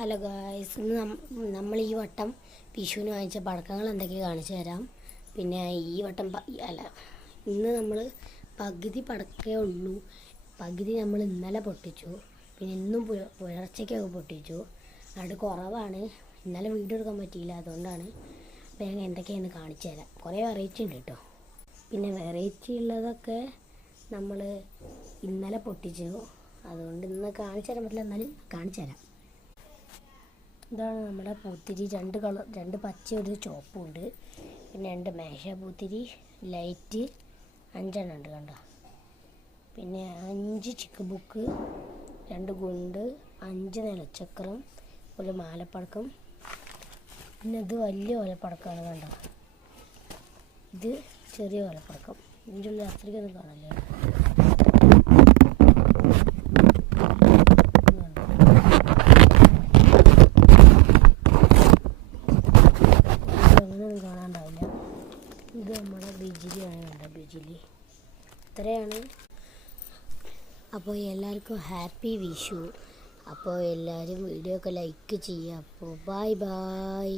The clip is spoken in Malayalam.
ഹലോ ഗായ്സ്, ഇന്ന് നമ്മൾ ഈ വട്ടം വിഷുവിന് വാങ്ങിച്ച പടക്കങ്ങൾ എന്തൊക്കെയാണ് കാണിച്ചു തരാം. പിന്നെ ഈ വട്ടം ഇന്ന് നമ്മൾ പകുതി പടക്കേ ഉള്ളൂ. പകുതി നമ്മൾ ഇന്നലെ പൊട്ടിച്ചു. പിന്നെ ഇന്നും പുലർച്ചയ്ക്കൊക്കെ പൊട്ടിച്ചു. അത് കുറവാണ്. ഇന്നലെ വീഡിയോ എടുക്കാൻ പറ്റിയില്ല, അതുകൊണ്ടാണ്. അപ്പോൾ ഞാൻ എന്തൊക്കെയാണ് കാണിച്ചു തരാം. കുറേ വെറൈറ്റി ഉണ്ട് കേട്ടോ. പിന്നെ വെറൈറ്റി ഉള്ളതൊക്കെ നമ്മൾ ഇന്നലെ പൊട്ടിച്ചു. അതുകൊണ്ട് ഇന്ന് കാണിച്ചു തരാൻ പറ്റില്ല, എന്നാലും കാണിച്ചു തരാം. ഇതാണ് നമ്മുടെ പൂത്തിരി. രണ്ട് പച്ച ഒരു ചുവപ്പും ഉണ്ട്. പിന്നെ 2 മേശ പൂത്തിരി ലൈറ്റ് 5 ഉണ്ട് കണ്ടോ. പിന്നെ 5 ചിക്ക് ബുക്ക്, 2 ഗുണ്ട്, 5 നിലച്ചക്രം, ഒരു മാലപ്പടക്കം. പിന്നെ ഇത് വലിയ ഓലപ്പടക്കമാണ് കണ്ടോ. ഇത് ചെറിയ ഓലപ്പടക്കം. ഇതിൻ്റെ ഉള്ളിൽ അത്രയ്ക്കൊന്നും കാണില്ല. കാണാണ്ടാവില്ല. ഇത് നമ്മുടെ ബിജിലിയാണ് കണ്ട ബിജിലി. ഇത്രയാണ്. അപ്പോൾ എല്ലാവർക്കും ഹാപ്പി വിഷു. അപ്പോൾ എല്ലാവരും വീഡിയോ ഒക്കെ ലൈക്ക് ചെയ്യുക. അപ്പോൾ ബൈ ബൈ.